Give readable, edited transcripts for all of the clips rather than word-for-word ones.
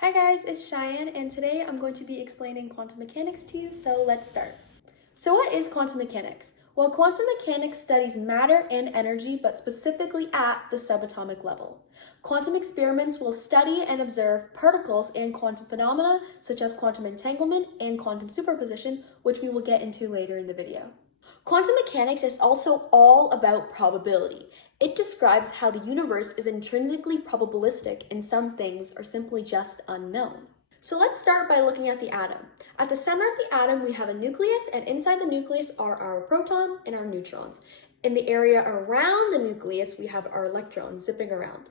Hi guys, it's Cheyenne, and today I'm going to be explaining quantum mechanics to you, so let's start. So what is quantum mechanics? Well, quantum mechanics studies matter and energy, but specifically at the subatomic level. Quantum experiments will study and observe particles and quantum phenomena, such as quantum entanglement and quantum superposition, which we will get into later in the video. Quantum mechanics is also all about probability. It describes how the universe is intrinsically probabilistic and some things are simply just unknown. So let's start by looking at the atom. At the center of the atom, we have a nucleus, and inside the nucleus are our protons and our neutrons. In the area around the nucleus, we have our electrons zipping around.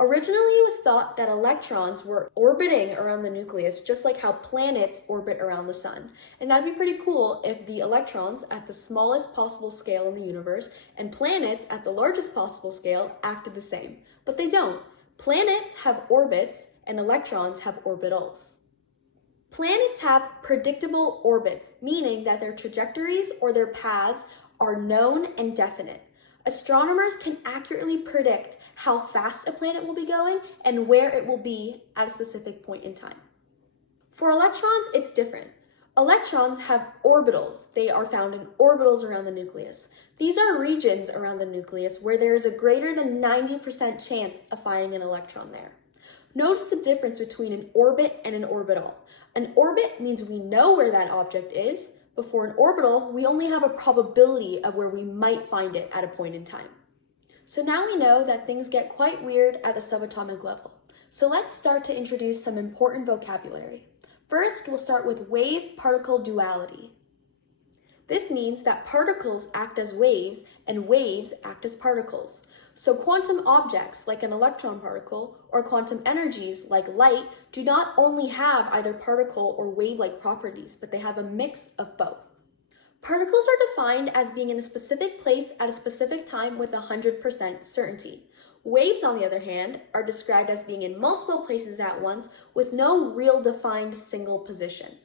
Originally, it was thought that electrons were orbiting around the nucleus, just like how planets orbit around the sun. And that'd be pretty cool if the electrons at the smallest possible scale in the universe and planets at the largest possible scale acted the same. But they don't. Planets have orbits and electrons have orbitals. Planets have predictable orbits, meaning that their trajectories or their paths are known and definite. Astronomers can accurately predict how fast a planet will be going and where it will be at a specific point in time. For electrons, it's different. Electrons have orbitals. They are found in orbitals around the nucleus. These are regions around the nucleus where there is a greater than 90% chance of finding an electron there. Notice the difference between an orbit and an orbital. An orbit means we know where that object is, but for an orbital, we only have a probability of where we might find it at a point in time. So now we know that things get quite weird at the subatomic level. So let's start to introduce some important vocabulary. First, we'll start with wave-particle duality. This means that particles act as waves and waves act as particles. So quantum objects like an electron particle or quantum energies like light do not only have either particle or wave-like properties, but they have a mix of both. Particles are defined as being in a specific place at a specific time with 100% certainty. Waves, on the other hand, are described as being in multiple places at once with no real defined single position.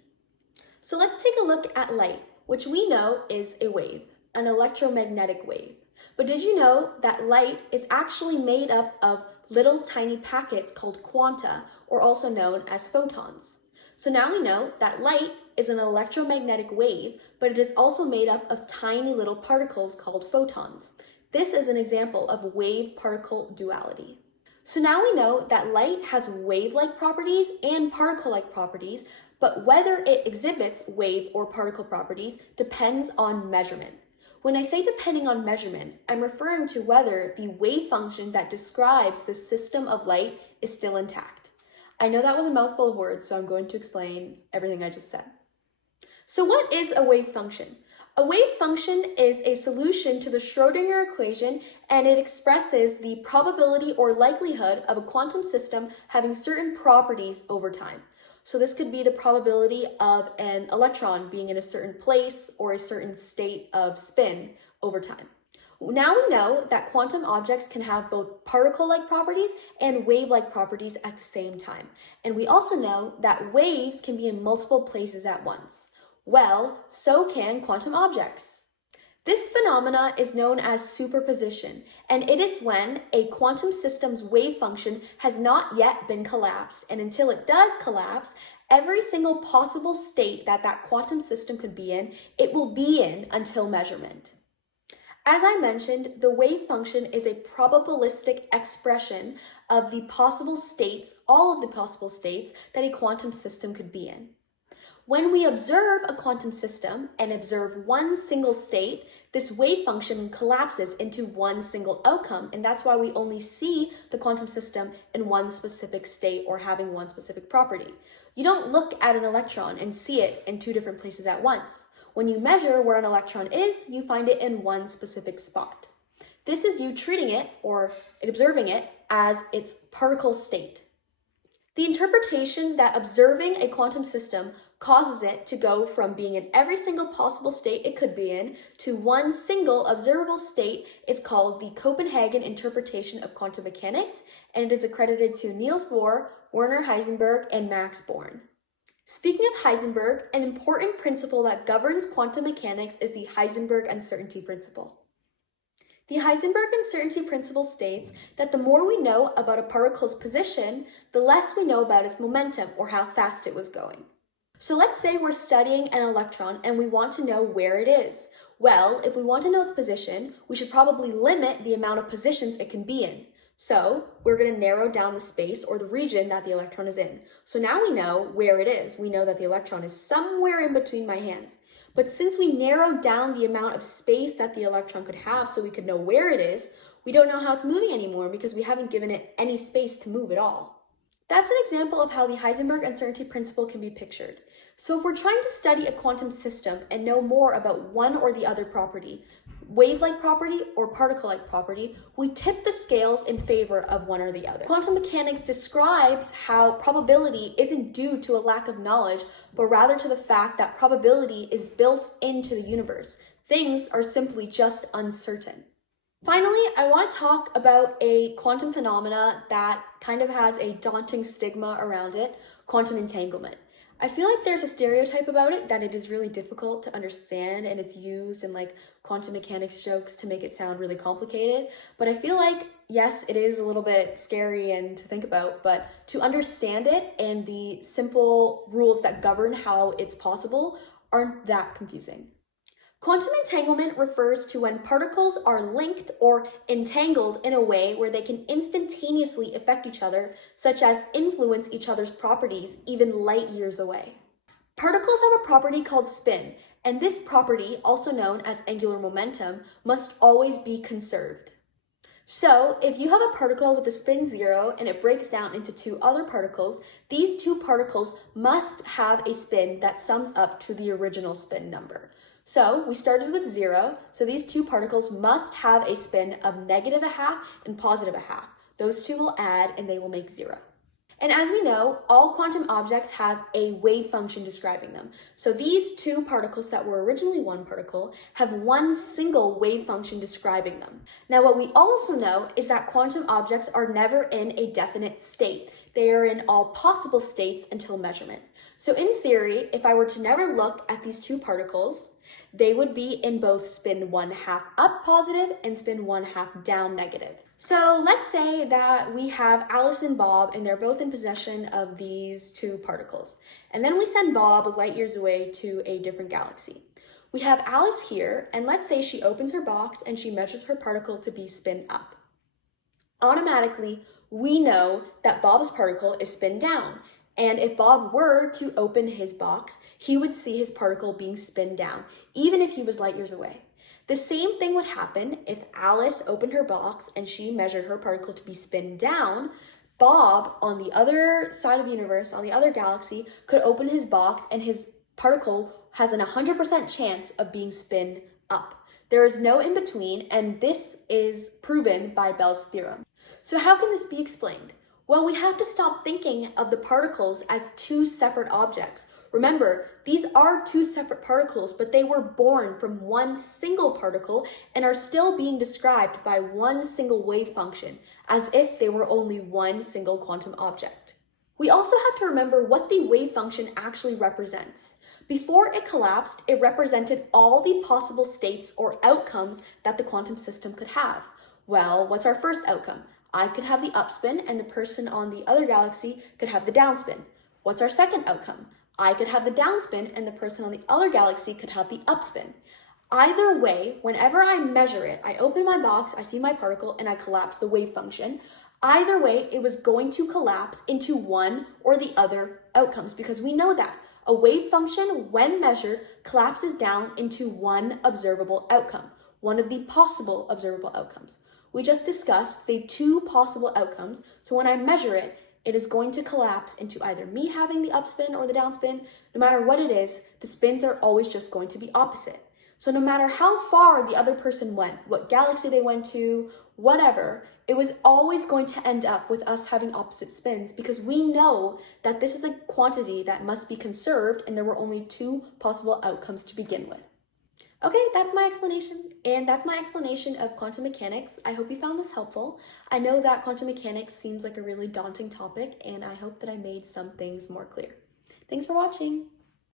So let's take a look at light, which we know is a wave, an electromagnetic wave. But did you know that light is actually made up of little tiny packets called quanta, or also known as photons? So now we know that light is an electromagnetic wave, but it is also made up of tiny little particles called photons. This is an example of wave-particle duality. So now we know that light has wave-like properties and particle-like properties, but whether it exhibits wave or particle properties depends on measurement. When I say depending on measurement, I'm referring to whether the wave function that describes the system of light is still intact. I know that was a mouthful of words, so I'm going to explain everything I just said. So what is a wave function? A wave function is a solution to the Schrödinger equation, and it expresses the probability or likelihood of a quantum system having certain properties over time. So this could be the probability of an electron being in a certain place or a certain state of spin over time. Now we know that quantum objects can have both particle-like properties and wave-like properties at the same time. And we also know that waves can be in multiple places at once. Well, so can quantum objects. This phenomena is known as superposition, and it is when a quantum system's wave function has not yet been collapsed, and until it does collapse, every single possible state that that quantum system could be in, it will be in until measurement. As I mentioned, the wave function is a probabilistic expression of the possible states, all of the possible states that a quantum system could be in. When we observe a quantum system and observe one single state, this wave function collapses into one single outcome, and that's why we only see the quantum system in one specific state or having one specific property. You don't look at an electron and see it in two different places at once. When you measure where an electron is, you find it in one specific spot. This is you treating it or observing it as its particle state. The interpretation that observing a quantum system causes it to go from being in every single possible state it could be in to one single observable state is called the Copenhagen interpretation of quantum mechanics, and it is accredited to Niels Bohr, Werner Heisenberg, and Max Born. Speaking of Heisenberg, an important principle that governs quantum mechanics is the Heisenberg uncertainty principle. The Heisenberg uncertainty principle states that the more we know about a particle's position, the less we know about its momentum or how fast it was going. So let's say we're studying an electron and we want to know where it is. Well, if we want to know its position, we should probably limit the amount of positions it can be in. So we're going to narrow down the space or the region that the electron is in. So now we know where it is. We know that the electron is somewhere in between my hands. But since we narrowed down the amount of space that the electron could have so we could know where it is, we don't know how it's moving anymore because we haven't given it any space to move at all. That's an example of how the Heisenberg uncertainty principle can be pictured. So if we're trying to study a quantum system and know more about one or the other property, wave-like property or particle-like property, we tip the scales in favor of one or the other. Quantum mechanics describes how probability isn't due to a lack of knowledge, but rather to the fact that probability is built into the universe. Things are simply just uncertain. Finally, I want to talk about a quantum phenomena that kind of has a daunting stigma around it, quantum entanglement. I feel like there's a stereotype about it that it is really difficult to understand and it's used in like quantum mechanics jokes to make it sound really complicated. But I feel like, yes, it is a little bit scary and to think about, but to understand it and the simple rules that govern how it's possible aren't that confusing. Quantum entanglement refers to when particles are linked or entangled in a way where they can instantaneously affect each other, such as influence each other's properties even light years away. Particles have a property called spin, and this property, also known as angular momentum, must always be conserved. So, if you have a particle with a spin 0 and it breaks down into two other particles, these two particles must have a spin that sums up to the original spin number. So we started with 0, so these two particles must have a spin of -0.5 and +0.5. Those two will add and they will make 0. And as we know, all quantum objects have a wave function describing them. So these two particles that were originally one particle have one single wave function describing them. Now what we also know is that quantum objects are never in a definite state. They are in all possible states until measurement. So in theory, if I were to never look at these two particles, they would be in both spin 1/2 up positive and spin 1/2 down negative. So let's say that we have Alice and Bob and they're both in possession of these two particles. And then we send Bob light years away to a different galaxy. We have Alice here, and let's say she opens her box and she measures her particle to be spin up. Automatically, we know that Bob's particle is spin down. And if Bob were to open his box, he would see his particle being spin down, even if he was light years away. The same thing would happen if Alice opened her box and she measured her particle to be spin down. Bob, on the other side of the universe, on the other galaxy, could open his box and his particle has an 100% chance of being spin up. There is no in between, and this is proven by Bell's theorem. So how can this be explained? Well, we have to stop thinking of the particles as two separate objects. Remember, these are two separate particles, but they were born from one single particle and are still being described by one single wave function, as if they were only one single quantum object. We also have to remember what the wave function actually represents. Before it collapsed, it represented all the possible states or outcomes that the quantum system could have. Well, what's our first outcome? I could have the upspin and the person on the other galaxy could have the downspin. What's our second outcome? I could have the downspin and the person on the other galaxy could have the upspin. Either way, whenever I measure it, I open my box, I see my particle, and I collapse the wave function. Either way, it was going to collapse into one or the other outcomes because we know that a wave function, when measured, collapses down into one observable outcome, one of the possible observable outcomes. We just discussed the two possible outcomes, so when I measure it, it is going to collapse into either me having the upspin or the downspin. No matter what it is, the spins are always just going to be opposite. So no matter how far the other person went, what galaxy they went to, whatever, it was always going to end up with us having opposite spins because we know that this is a quantity that must be conserved and there were only two possible outcomes to begin with. Okay, that's my explanation, and that's my explanation of quantum mechanics. I hope you found this helpful. I know that quantum mechanics seems like a really daunting topic, and I hope that I made some things more clear. Thanks for watching.